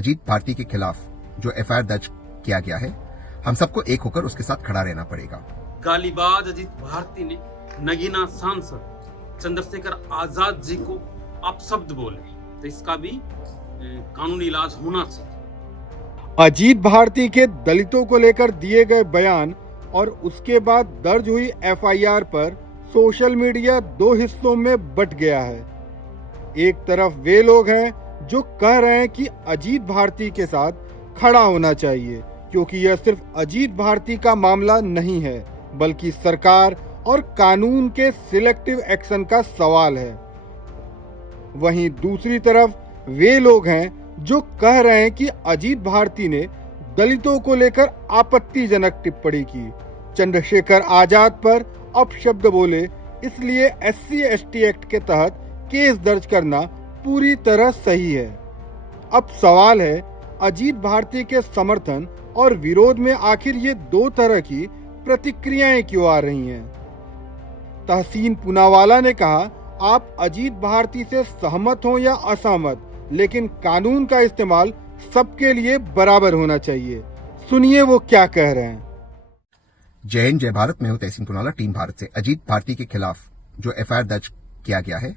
अजीत भारती के खिलाफ जो एफआईआर दर्ज किया गया है, हम सबको एक होकर उसके साथ खड़ा रहना पड़ेगा। गालीबाज अजीत भारती ने नगीना सांसद चंद्रशेखर आजाद जी को अपशब्द बोले, तो इसका भी कानूनी इलाज होना चाहिए। अजीत भारती के दलितों को लेकर दिए गए बयान और उसके बाद दर्ज हुई एफआईआर पर सोशल मीडिया दो हिस्सों में बंट गया है। एक तरफ वे लोग हैं जो कह रहे हैं कि अजीत भारती के साथ खड़ा होना चाहिए, क्योंकि यह सिर्फ अजीत भारती का मामला नहीं है, बल्कि सरकार और कानून के सिलेक्टिव एक्शन का सवाल है। वहीं दूसरी तरफ वे लोग हैं जो कह रहे हैं कि अजीत भारती ने दलितों को लेकर आपत्तिजनक टिप्पणी की, चंद्रशेखर आजाद पर अपशब्द बोले, इसलिए SC/ST एक्ट के तहत केस दर्ज करना पूरी तरह सही है। अब सवाल है, अजीत भारती के समर्थन और विरोध में आखिर ये दो तरह की प्रतिक्रियाएं क्यों आ रही हैं? तहसीन पूनावाला ने कहा, आप अजीत भारती से सहमत हो या असहमत, लेकिन कानून का इस्तेमाल सबके लिए बराबर होना चाहिए। सुनिए वो क्या कह रहे हैं। जय हिंद, जय भारत। मैं हूं तहसीन पूनावाला, टीम भारत से। अजीत भारती के खिलाफ जो एफआईआर दर्ज किया गया है,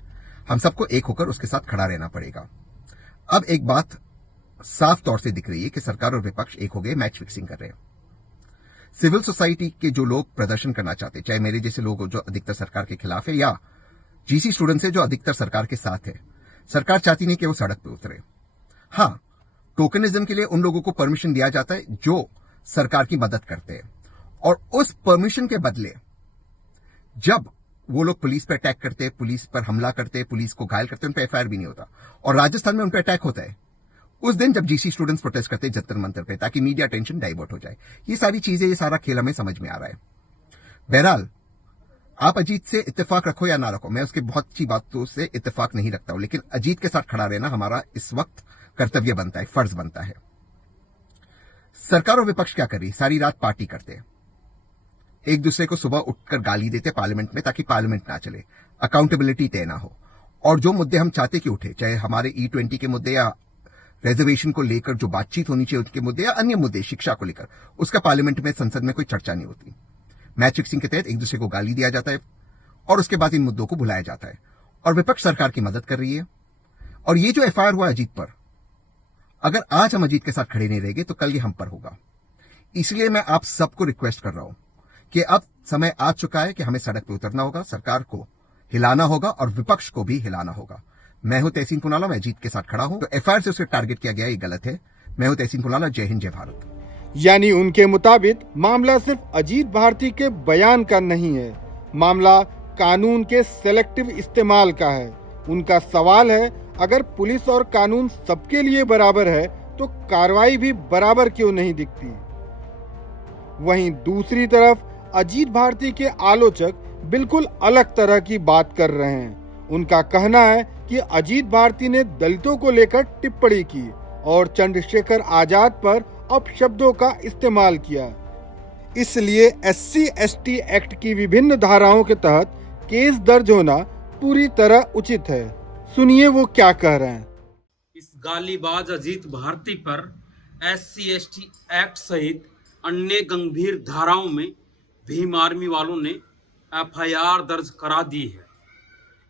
हम सबको एक होकर उसके साथ खड़ा रहना पड़ेगा। अब एक बात साफ तौर से दिख रही है कि सरकार और विपक्ष एक हो गए, मैच फिक्सिंग कर रहे हैं। सिविल सोसाइटी के जो लोग प्रदर्शन करना चाहते, चाहे मेरे जैसे लोग जो अधिकतर सरकार के खिलाफ है, या जीसी स्टूडेंट्स है जो अधिकतर सरकार के साथ है, सरकार चाहती नहीं कि वो सड़क पे उतरे। हाँ, टोकनिज्म के लिए उन लोगों को परमिशन दिया जाता है जो सरकार की मदद करते हैं, और उस परमिशन के बदले जब वो लोग पुलिस पर अटैक करते हैं, पुलिस पर हमला करते हैं, पुलिस को घायल करते हैं, उन पर एफआईआर भी नहीं होता। और राजस्थान में उन पर अटैक होता है उस दिन जब जीसी स्टूडेंट्स प्रोटेस्ट करते हैं जंतर मंतर पे, ताकि मीडिया अटेंशन डाइवर्ट हो जाए। ये सारी चीजें, ये सारा खेल हमें समझ में आ रहा है। बहरहाल, आप अजीत से इत्तेफाक रखो या ना रखो, मैं उसके बहुत अच्छी बातों से इत्तेफाक नहीं रखता हूं, लेकिन अजीत के साथ खड़ा रहना हमारा इस वक्त कर्तव्य बनता है, फर्ज बनता है। सरकार और विपक्ष क्या कर रही है? सारी रात पार्टी करते हैं, एक दूसरे को सुबह उठकर गाली देते पार्लियामेंट में, ताकि पार्लियामेंट ना चले, अकाउंटेबिलिटी तय ना हो। और जो मुद्दे हम चाहते कि उठे, चाहे हमारे E20 के मुद्दे या रिजर्वेशन को लेकर जो बातचीत होनी चाहिए उनके मुद्दे, या अन्य मुद्दे, शिक्षा को लेकर, उसका पार्लियामेंट में, संसद में कोई चर्चा नहीं होती। मैच फिक्सिंग के तहत एक दूसरे को गाली दिया जाता है और उसके बाद इन मुद्दों को भुलाया जाता है, और विपक्ष सरकार की मदद कर रही है। और ये जो एफआईआर हुआ अजीत पर, अगर आज हम अजीत के साथ खड़े नहीं रहेंगे तो कल ये हम पर होगा। इसलिए मैं आप सबको रिक्वेस्ट कर रहा हूं कि अब समय आ चुका है कि हमें सड़क पर उतरना होगा, सरकार को हिलाना होगा और विपक्ष को भी हिलाना होगा। मैं हूं तहसीन पूनावाला, मैं अजीत के साथ खड़ा हूं। तो एफआईआर से उसे टारगेट किया गया, ये गलत है। मैं हूं तहसीन पूनावाला, जय हिंद, जय भारत। यानी उनके मुताबिक मामला सिर्फ अजीत भारती के बयान का नहीं है, मामला कानून के सेलेक्टिव इस्तेमाल का है। उनका सवाल है, अगर पुलिस और कानून सबके लिए बराबर है तो कार्रवाई भी बराबर क्यों नहीं दिखती? वहीं दूसरी तरफ अजीत भारती के आलोचक बिल्कुल अलग तरह की बात कर रहे हैं। उनका कहना है कि अजीत भारती ने दलितों को लेकर टिप्पणी की और चंद्रशेखर आजाद पर अपशब्दों का इस्तेमाल किया, इसलिए SC/ST एक्ट की विभिन्न धाराओं के तहत केस दर्ज होना पूरी तरह उचित है। सुनिए वो क्या कह रहे हैं। इस गालीबाज अजीत भारती पर SC/ST एक्ट सहित अन्य गंभीर धाराओं में भीम आर्मी वालों ने एफआईआर दर्ज करा दी है।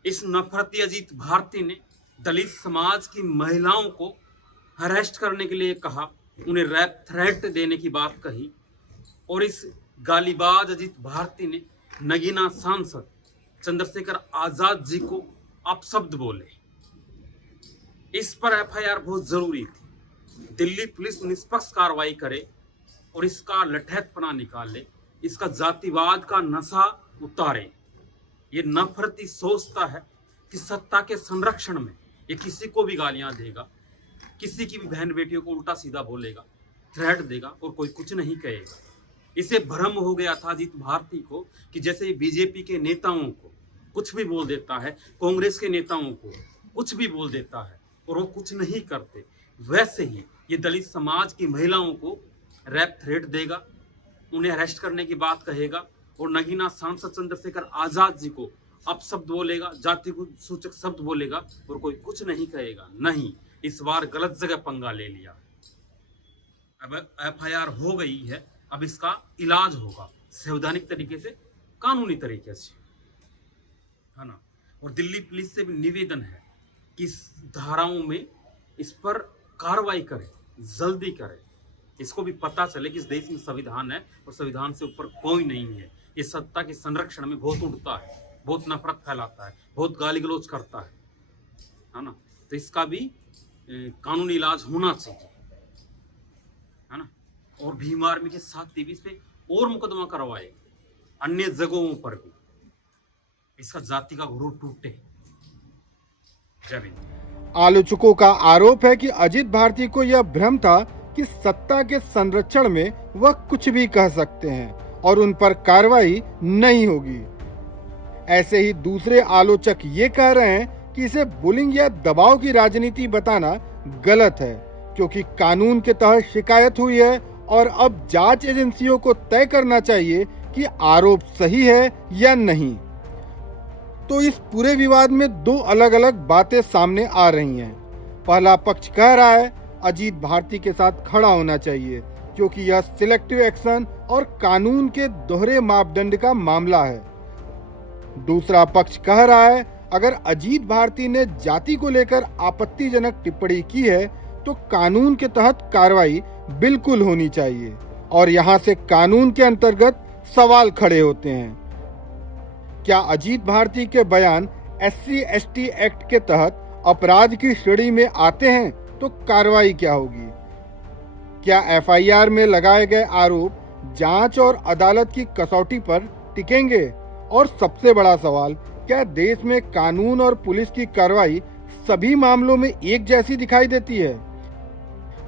इस नफरती अजीत भारती ने दलित समाज की महिलाओं को अरेस्ट करने के लिए कहा, उन्हें रैप थ्रेट देने की बात कही, और इस गालीबाज अजीत भारती ने नगीना सांसद चंद्रशेखर आजाद जी को अपशब्द बोले। इस पर एफआईआर बहुत जरूरी थी। दिल्ली पुलिस निष्पक्ष कार्रवाई करे और इसका लठैतपना निकाले, इसका जातिवाद का नशा उतारे। ये नफरती सोचता है कि सत्ता के संरक्षण में ये किसी को भी गालियां देगा, किसी की भी बहन बेटियों को उल्टा सीधा बोलेगा, थ्रेट देगा और कोई कुछ नहीं कहेगा। इसे भ्रम हो गया था अजीत भारती को कि जैसे बीजेपी के नेताओं को कुछ भी बोल देता है, कांग्रेस के नेताओं को कुछ भी बोल देता है और वो कुछ नहीं करते, वैसे ही ये दलित समाज की महिलाओं को रैप थ्रेट देगा, उन्हें अरेस्ट करने की बात कहेगा और नगीना सांसद चंद्रशेखर आजाद जी को अपशब्द बोलेगा, जाति सूचक शब्द बोलेगा और कोई कुछ नहीं कहेगा। नहीं, इस बार गलत जगह पंगा ले लिया। अब एफआईआर हो गई है, अब इसका इलाज होगा संवैधानिक तरीके से, कानूनी तरीके से, है ना। और दिल्ली पुलिस से भी निवेदन है कि इस धाराओं में इस पर कार्रवाई करे, जल्दी करे। इसको भी पता चले कि इस देश में संविधान है और संविधान से ऊपर कोई नहीं है। ये सत्ता के संरक्षण में बहुत उड़ता है, बहुत नफरत फैलाता है, बहुत गाली गलौज करता है ना। तो इसका भी कानूनी इलाज होना चाहिए, है ना। और भीम आर्मी के साथ इस पे और मुकदमा करवाए, अन्य जगहों पर भी, इसका जाति का गुरूर टूटे। जय हिंद। आलोचकों का आरोप है कि अजीत भारती को यह भ्रम था कि सत्ता के संरक्षण में वह कुछ भी कह सकते हैं और उन पर कार्रवाई नहीं होगी। ऐसे ही दूसरे आलोचक ये कह रहे हैं कि इसे बुलिंग या दबाव की राजनीति बताना गलत है, क्योंकि कानून के तहत शिकायत हुई है और अब जांच एजेंसियों को तय करना चाहिए कि आरोप सही है या नहीं। तो इस पूरे विवाद में दो अलग अलग बातें सामने आ रही हैं। पहला पक्ष कह रहा है अजीत भारती के साथ खड़ा होना चाहिए, क्योंकि यह सिलेक्टिव एक्शन और कानून के दोहरे मापदंड का मामला है। दूसरा पक्ष कह रहा है अगर अजीत भारती ने जाति को लेकर आपत्तिजनक टिप्पणी की है तो कानून के तहत कार्रवाई बिल्कुल होनी चाहिए, और यहाँ से कानून के अंतर्गत सवाल खड़े होते हैं। क्या अजीत भारती के बयान SC/ST एक्ट के तहत अपराध की श्रेणी में आते हैं तो कार्रवाई क्या होगी? क्या FIR में लगाए गए आरोप जांच और अदालत की कसौटी पर टिकेंगे? और सबसे बड़ा सवाल, क्या देश में कानून और पुलिस की कार्रवाई सभी मामलों में एक जैसी दिखाई देती है?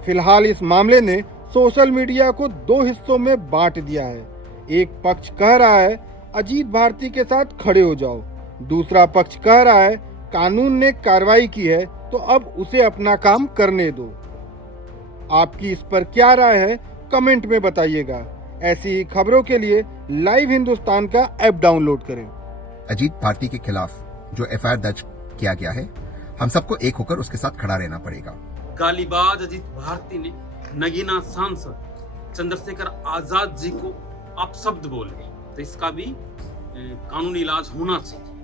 फिलहाल इस मामले ने सोशल मीडिया को दो हिस्सों में बांट दिया है। एक पक्ष कह रहा है अजीत भारती के साथ खड़े हो जाओ, दूसरा पक्ष कह रहा है कानून ने कार्रवाई की है तो अब उसे अपना काम करने दो। आपकी इस पर क्या राय है, कमेंट में बताइएगा। ऐसी ही खबरों के लिए लाइव हिंदुस्तान का ऐप डाउनलोड करें। अजीत भारती के खिलाफ जो FIR दर्ज किया गया है, हम सबको एक होकर उसके साथ खड़ा रहना पड़ेगा। गालीबाज अजीत भारती ने नगीना सांसद चंद्रशेखर आजाद जी को अपशब्द बोले, तो इसका भी कानूनी इलाज होना चाहिए।